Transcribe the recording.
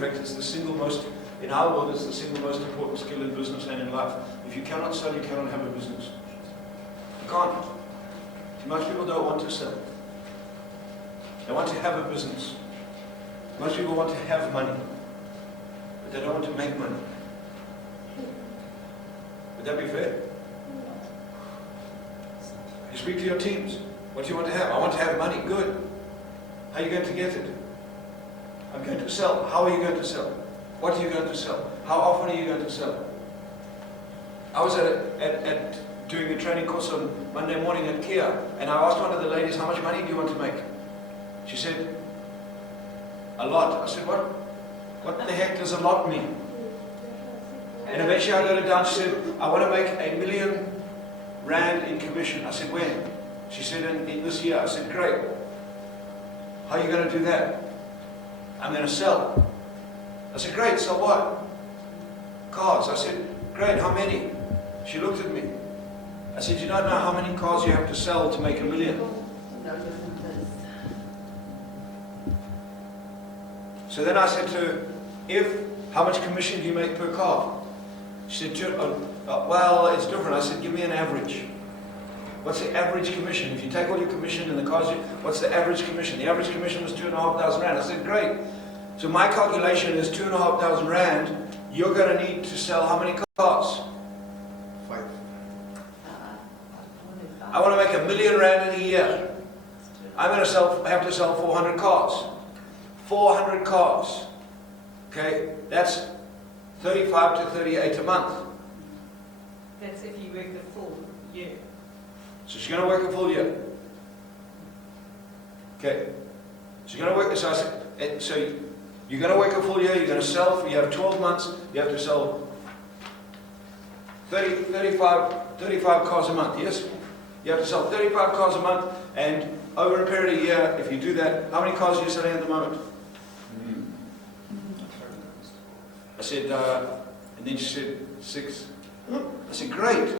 In fact, it's the single most, in our world, it's the single most important skill in business and in life. If you cannot sell, you cannot have a business. You can't. Most people don't want to sell. They want to have a business. Most people want to have money, but they don't want to make money. Would that be fair? You speak to your teams. What do you want to have? I want to have money. Good. How are you going to get it? I'm going to sell. How are you going to sell? What are you going to sell? How often are you going to sell? I was doing a training course on Monday morning at Kia, and I asked one of the ladies, how much money do you want to make? She said, a lot. I said, what the heck does a lot mean? And eventually I got it down. She said, I want to make R1 million in commission. I said, when? She said, in this year. I said, great. How are you going to do that? I'm going to sell. I said, great, sell what? Cars. I said, great, how many? She looked at me. I said, you don't know how many cars you have to sell to make R1 million. So then I said to her, how much commission do you make per car? She said, well, it's different. I said, give me an average. What's the average commission? If you take all your commission in the cars, what's the average commission? The average commission was 2,500 rand. I said, great. So my calculation is 2,500 rand. You're going to need to sell how many cars? 5. I want to make R1 million in a year. I'm going to have to sell 400 cars. 400 cars. Okay, that's 35 to 38 a month. That's if you work the full year. So she's going to work a full year. Okay. She's going to work. So I said, so you're going to work a full year. You're going to sell. You have 12 months. You have to sell 35 cars a month. Yes. You have to sell 35 cars a month, and over a period of a year, if you do that, how many cars are you selling at the moment? I said, and then she said 6. I said, great.